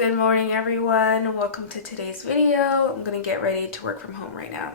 Good morning, everyone. Welcome to today's video. I'm gonna get ready to work from home right now.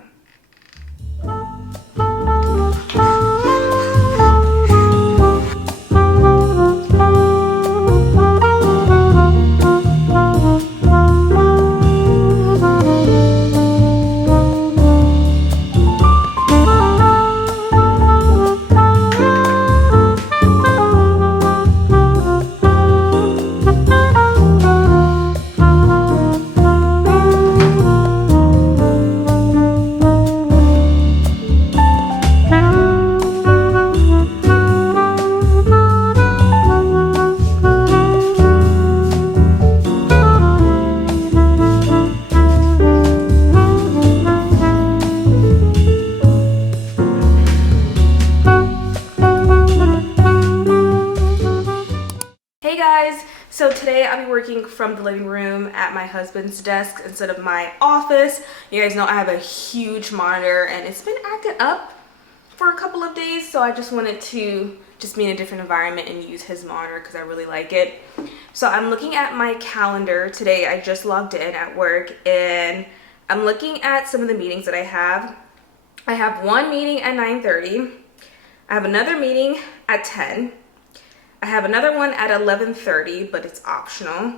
Hey guys, so today I'll be working from the living room at my husband's desk instead of my office. You guys know I have a huge monitor and it's been acting up for a couple of days, so I just wanted to just be in a different environment and use his monitor because I really like it. So I'm looking at my calendar today. I just logged in at work and I'm looking at some of the meetings that I have. I have one meeting at 9:30. I have another meeting at 10. I have another one at 11:30, but it's optional.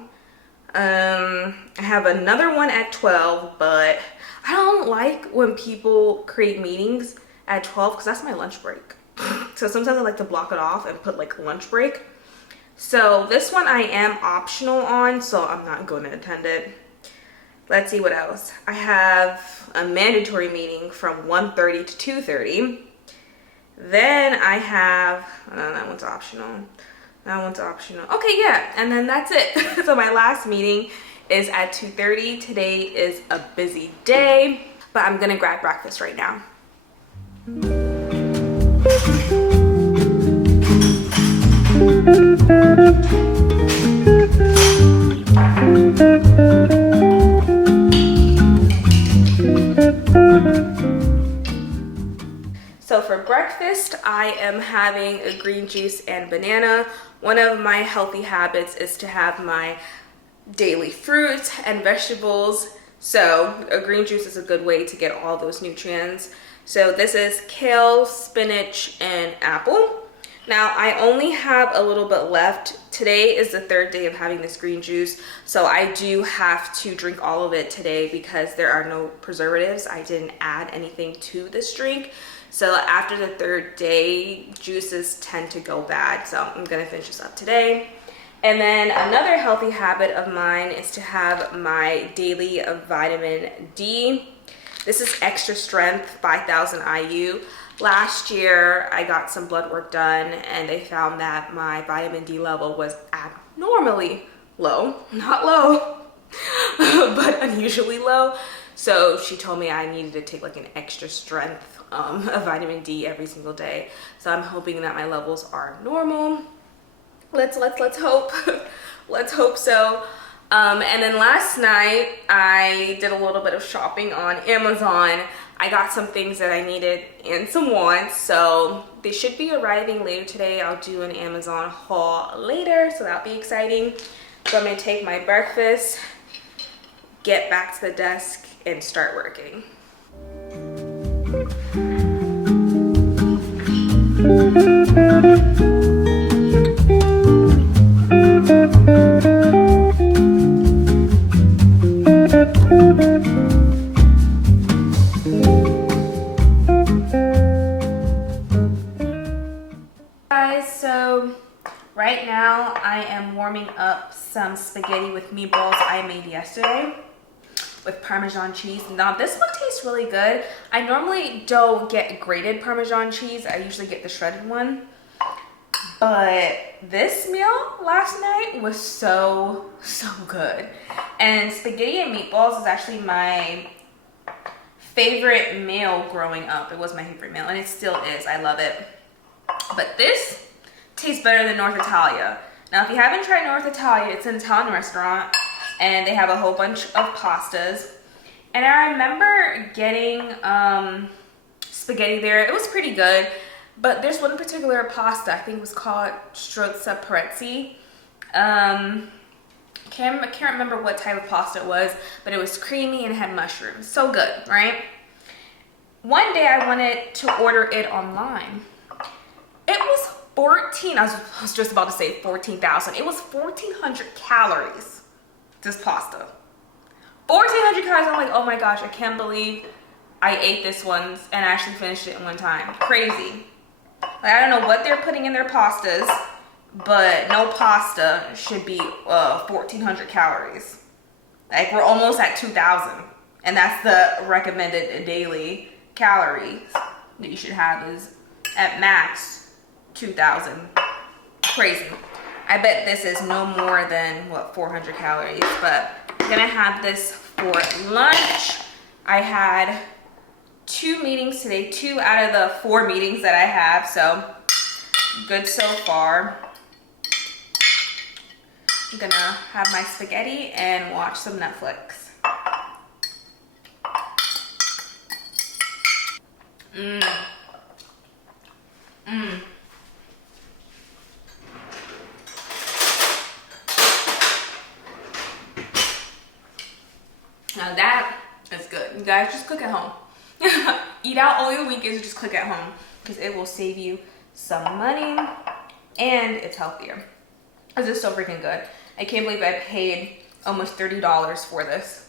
I have another one at 12, but I don't like when people create meetings at 12 because that's my lunch break. So sometimes I like to block it off and put like lunch break. So this one I am optional on, so I'm not going to attend it. Let's see what else. I have a mandatory meeting from 1:30 to 2:30. Then I have, that one's optional. That one's optional. Okay, yeah, and then that's it. So my last meeting is at 2:30. Today is a busy day, but I'm gonna grab breakfast right now. So for breakfast, I am having a green juice and banana. One of my healthy habits is to have my daily fruits and vegetables. So a green juice is a good way to get all those nutrients. So this is kale, spinach, and apple. Now I only have a little bit left. Today is the third day of having this green juice, so I do have to drink all of it today because there are no preservatives. I didn't add anything to this drink. So after the third day, juices tend to go bad. So I'm gonna finish this up today. And then another healthy habit of mine is to have my daily vitamin D. This is extra strength 5,000 IU. Last year, I got some blood work done and they found that my vitamin D level was abnormally low. Not low, but unusually low. So she told me I needed to take like an extra strength of vitamin D every single day. So I'm hoping that my levels are normal. Let's hope. Let's hope so. And then last night I did a little bit of shopping on Amazon. I got some things that I needed and some wants, so they should be arriving later today. I'll do an Amazon haul later, so that'll be exciting. So I'm gonna take my breakfast, get back to the desk, and start working. Guys, so right now I am warming up some spaghetti with meatballs I made yesterday with Parmesan cheese. Now this one tastes really good. I normally don't get grated Parmesan cheese. I usually get the shredded one. But this meal last night was so good. And spaghetti and meatballs is actually my favorite meal growing up. It was my favorite meal and it still is. I love it. But this tastes better than North Italia. Now if you haven't tried North Italia, it's an Italian restaurant and they have a whole bunch of pastas. And I remember getting spaghetti there. It was pretty good, but there's one particular pasta, I think it was called strozza prezzi. I can't remember what type of pasta it was, but it was creamy and it had mushrooms. So good, right? One day I wanted to order it online. It was 14, I was just about to say 14,000. It was 1,400 calories, this pasta. 1,400 calories. I'm like, oh my gosh, I can't believe I ate this once and actually finished it in one time. Crazy. Like, I don't know what they're putting in their pastas, but no pasta should be 1,400 calories. Like, we're almost at 2,000, and that's the recommended daily calories that you should have is at max 2,000. Crazy. I bet this is no more than, what, 400 calories, but I'm gonna have this for lunch. I had 2 meetings today, 2 out of the 4 meetings that I have, so good so far. I'm gonna have my spaghetti and watch some Netflix. Now that is good. You guys, just cook at home. Eat out only the weekends, just cook at home because it will save you some money and it's healthier. This is so freaking good. I can't believe I paid almost $30 for this.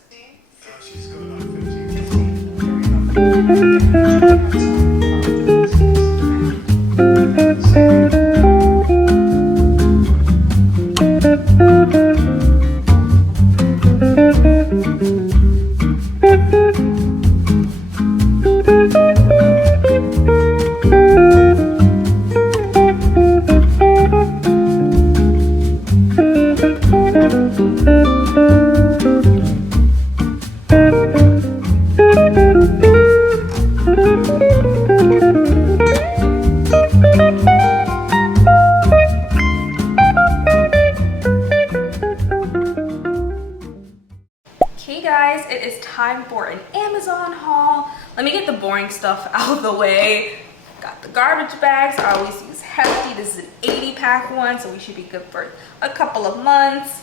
Okay guys, it is time for an Amazon haul. Let me get the boring stuff out of the way. Got the garbage bags. I always use hefty. This is an 80-pack one, so we should be good for a couple of months.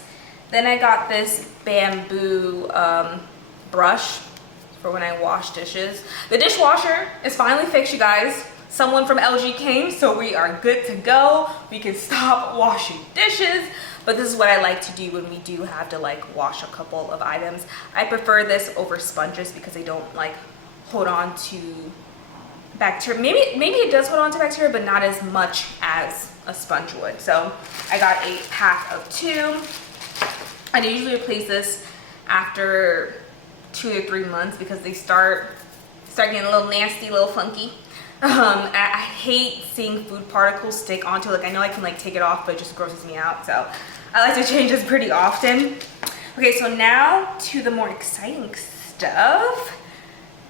Then I got this bamboo brush for when I wash dishes. The dishwasher is finally fixed, you guys. Someone from LG came, so we are good to go. We can stop washing dishes. But this is what I like to do when we do have to like wash a couple of items. I prefer this over sponges because they don't like hold on to bacteria. Maybe it does hold on to bacteria, but not as much as a sponge would. So I got a pack of 2. I usually replace this after 2 or 3 months because they start getting a little nasty, a little funky. I hate seeing food particles stick onto it. Like, I know I can like take it off, but it just grosses me out. So I like to change this pretty often. Okay, so now to the more exciting stuff.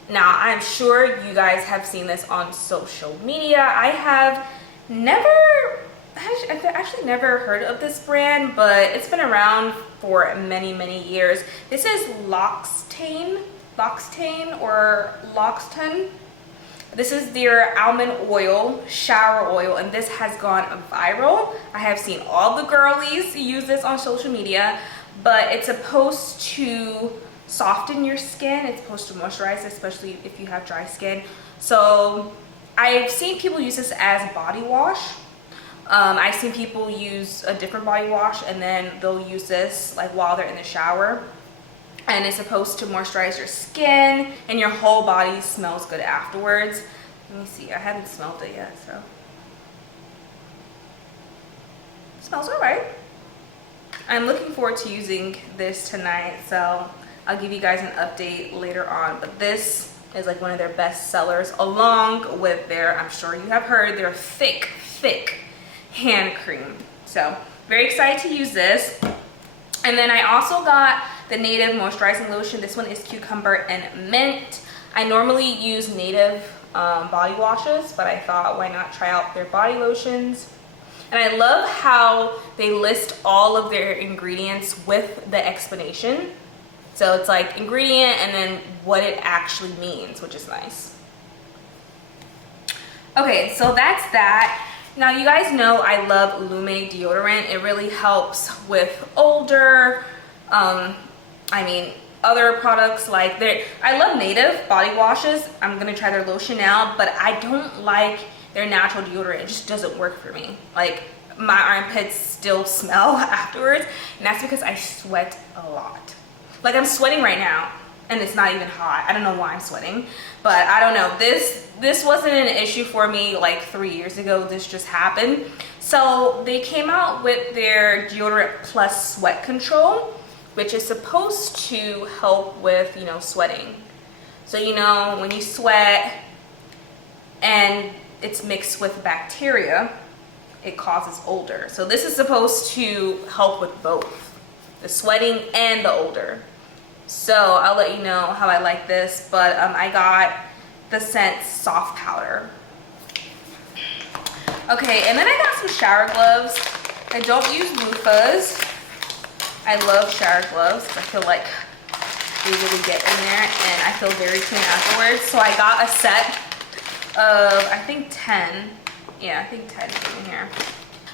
Now, I'm sure you guys have seen this on social media. I have I've actually never heard of this brand, but it's been around for many, many years. This is L'Occitane or L'Occitane. This is their almond oil, shower oil, and this has gone viral. I have seen all the girlies use this on social media, but it's supposed to soften your skin. It's supposed to moisturize, especially if you have dry skin. So I've seen people use this as body wash. I've seen people use a different body wash and then they'll use this like while they're in the shower. And it's supposed to moisturize your skin and your whole body smells good afterwards. Let me see, I haven't smelled it yet, so. It smells all right. I'm looking forward to using this tonight, so I'll give you guys an update later on. But this is like one of their best sellers, along with their, I'm sure you have heard, their thick hand cream. So very excited to use this. And then I also got the Native moisturizing lotion. This one is cucumber and mint. I normally use Native body washes, but I thought why not try out their body lotions. And I love how they list all of their ingredients with the explanation. So it's like ingredient and then what it actually means, which is nice. Okay, so that's that. Now you guys know I love Lume deodorant. It really helps with odor, I mean, other products like I love Native body washes. I'm gonna try their lotion now, but I don't like their natural deodorant. It just doesn't work for me. Like, my armpits still smell afterwards, and that's because I sweat a lot. Like, I'm sweating right now, and it's not even hot. I don't know why I'm sweating, but I don't know. This wasn't an issue for me like 3 years ago. This just happened. So they came out with their deodorant plus sweat control, which is supposed to help with, you know, sweating. So, you know, when you sweat and it's mixed with bacteria, it causes odor. So this is supposed to help with both the sweating and the odor. So I'll let you know how I like this, but I got the scent Soft Powder. Okay, and then I got some shower gloves. I don't use loofahs. I love shower gloves. I feel like they really get in there, and I feel very clean afterwards. So I got a set of, I think 10. Yeah, I think 10 in here.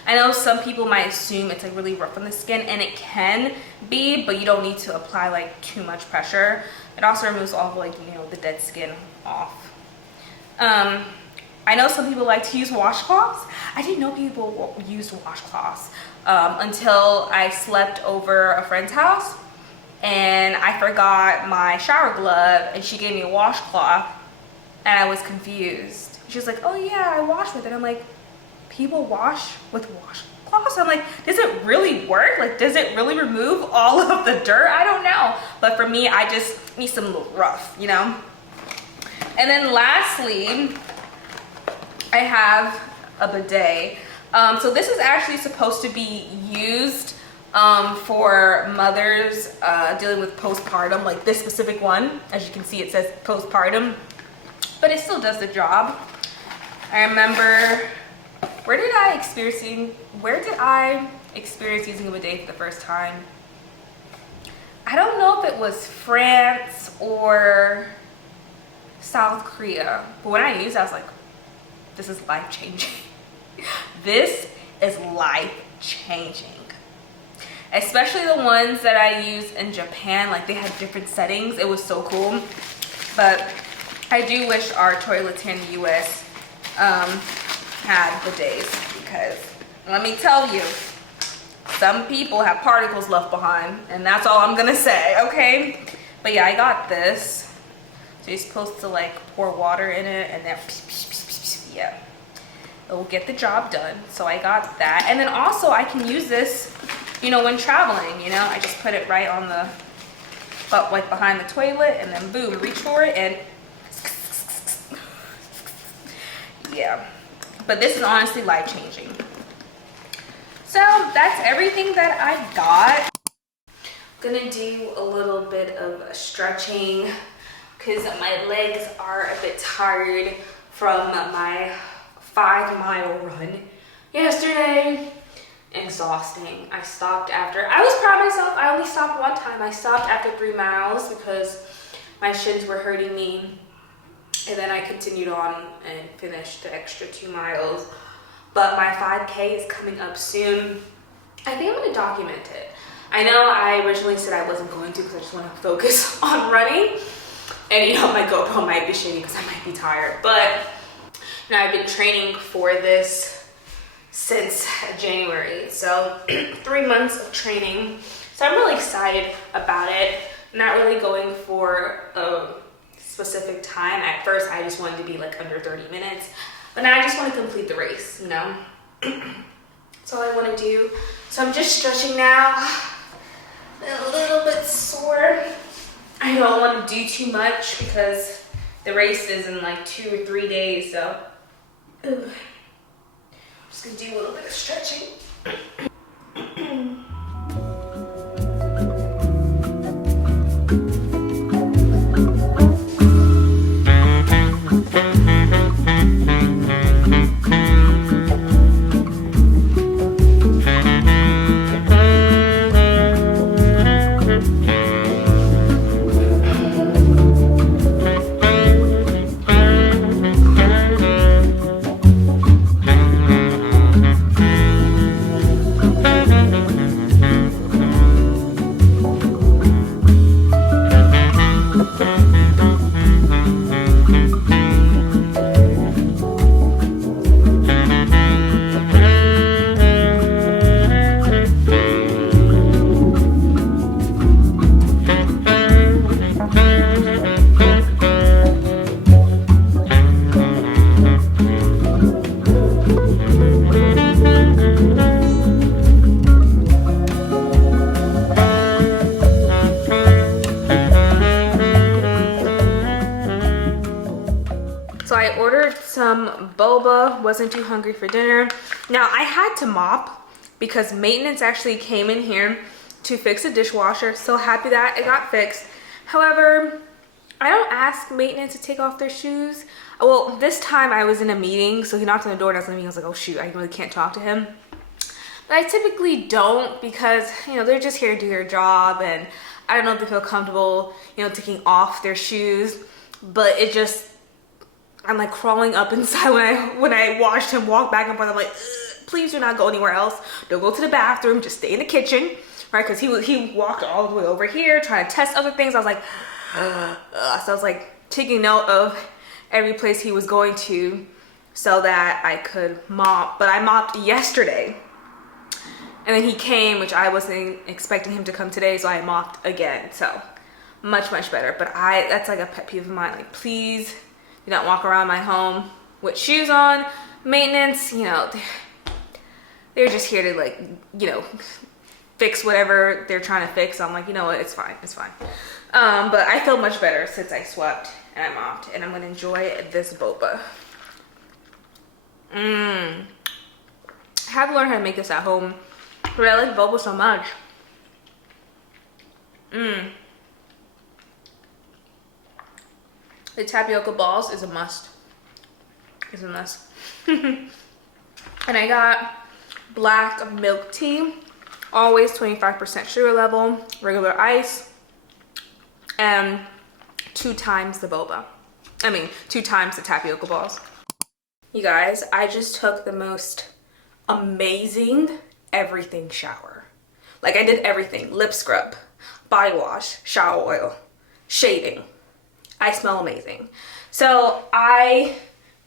I know some people might assume it's like really rough on the skin, and it can be, but you don't need to apply like too much pressure. It also removes all of, like, you know, the dead skin off. I know some people like to use washcloths. I didn't know people used washcloths until I slept over a friend's house, and I forgot my shower glove, and she gave me a washcloth, and I was confused. She was like, "Oh yeah, I wash with it." I'm like, people wash with washcloths? I'm like, does it really work? Like, does it really remove all of the dirt? I don't know. But for me, I just need some little rough, you know? And then lastly, I have a bidet. So this is actually supposed to be used for mothers dealing with postpartum, like this specific one. As you can see, it says postpartum, but it still does the job. I remember, where did I experience using a bidet for the first time? I don't know if it was France or South Korea, but when I used it, I was like, this is life-changing. This is life-changing. Especially the ones that I used in Japan, like they had different settings. It was so cool. But I do wish our toilets here in the US had bidets, because let me tell you, some people have particles left behind, and that's all I'm gonna say, okay? But yeah, I got this. So you're supposed to like pour water in it, and then yeah, it will get the job done. So I got that. And then also I can use this, you know, when traveling, you know, I just put it right on the, like behind the toilet, and then boom, reach for it, and yeah. But this is honestly life-changing. So that's everything that I got. I'm gonna do a little bit of stretching because my legs are a bit tired from my 5-mile run yesterday. Exhausting. I stopped after, I was proud of myself, I only stopped one time. I stopped after 3 miles because my shins were hurting me. And then I continued on and finished the extra 2 miles. But my 5K is coming up soon. I think I'm gonna document it. I know I originally said I wasn't going to because I just want to focus on running. And you know, my GoPro might be shaking because I might be tired. But you know, I've been training for this since January. So 3 months of training. So I'm really excited about it. I'm not really going for a specific time. At first, I just wanted to be like under 30 minutes. But now I just want to complete the race, you know? That's all I want to do. So I'm just stretching now. A little bit sore. I don't want to do too much because the race is in like 2 or 3 days, so I'm just gonna do a little bit of stretching. some boba. Wasn't too hungry for dinner. Now I had to mop because maintenance actually came in here to fix the dishwasher. So happy that it got fixed. However, I don't ask maintenance to take off their shoes. Well, this time I was in a meeting, so he knocked on the door and I was in a meeting. I was like, oh shoot, I really can't talk to him. But I typically don't because, you know, they're just here to do their job, and I don't know if they feel comfortable, you know, taking off their shoes. But it just, I'm like crawling up inside when I watched him walk back and forth. I'm like, please do not go anywhere else. Don't go to the bathroom. Just stay in the kitchen, right? Because he walked all the way over here trying to test other things. I was like, so I was like taking note of every place he was going to so that I could mop. But I mopped yesterday, and then he came, which I wasn't expecting him to come today, so I mopped again. So much better. But that's like a pet peeve of mine. Like, please do not walk around my home with shoes on. Maintenance, you know, they're just here to, like, you know, fix whatever they're trying to fix. I'm like, you know what, it's fine. But I feel much better since I swept and I mopped, and I'm gonna enjoy this boba. I have to learn how to make this at home, but I like boba so much. The tapioca balls is a must. It's a must. And I got black milk tea, always 25% sugar level, regular ice, and 2 times the boba. I mean, 2 times the tapioca balls. You guys, I just took the most amazing everything shower. Like, I did everything. Lip scrub, body wash, shower oil, shaving. I smell amazing. So I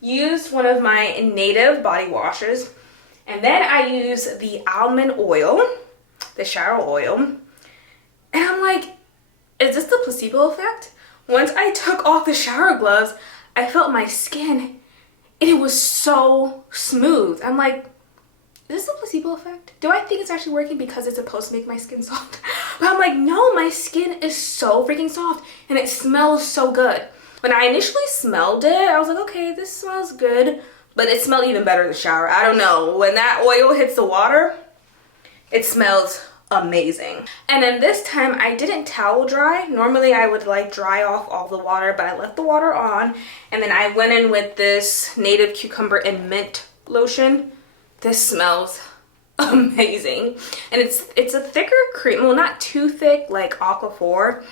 used one of my native body washes, and then I used the almond oil, the shower oil, and I'm like, is this the placebo effect? Once I took off the shower gloves, I felt my skin, and it was so smooth. I'm like, is this the placebo effect? Do I think it's actually working because it's supposed to make my skin soft? But I'm like, no, my skin is so freaking soft, and it smells so good. When I initially smelled it, I was like, okay, this smells good, but it smelled even better in the shower. I don't know. When that oil hits the water, it smells amazing. And then this time I didn't towel dry. Normally I would like dry off all the water, but I left the water on, and then I went in with this native cucumber and mint lotion. This smells amazing, and it's a thicker cream. Well, not too thick like Aquaphor,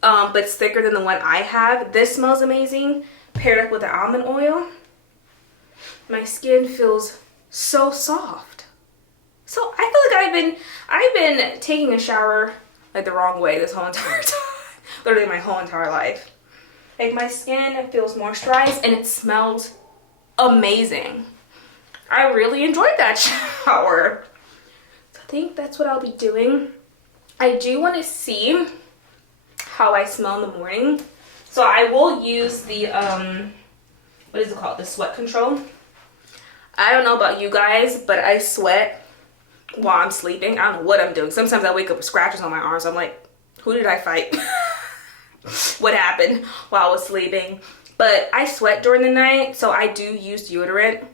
but it's thicker than the one I have. This smells amazing paired up with the almond oil. My skin feels so soft. So I feel like I've been taking a shower like the wrong way this whole entire time. Literally my whole entire life. Like, my skin feels moisturized and it smells amazing. I really enjoyed that shower. So I think that's what I'll be doing. I do want to see how I smell in the morning. So I will use the, what is it called? The sweat control. I don't know about you guys, but I sweat while I'm sleeping. I don't know what I'm doing. Sometimes I wake up with scratches on my arms. I'm like, who did I fight? What happened while I was sleeping? But I sweat during the night, so I do use deodorant.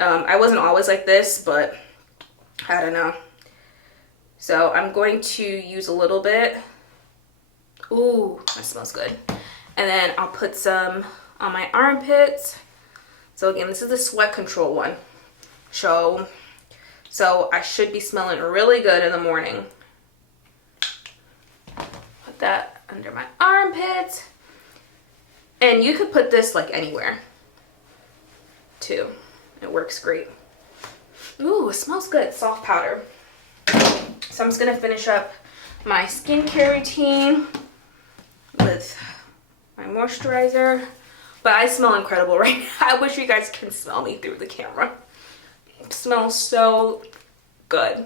I wasn't always like this, but I don't know. So I'm going to use a little bit. Ooh, that smells good. And then I'll put some on my armpits. So again, this is the sweat control one. So I should be smelling really good in the morning. Put that under my armpits. And you could put this like anywhere too. It works great. Ooh, it smells good. Soft powder. So I'm just gonna finish up my skincare routine with my moisturizer. But I smell incredible right now. I wish you guys can smell me through the camera. It smells so good.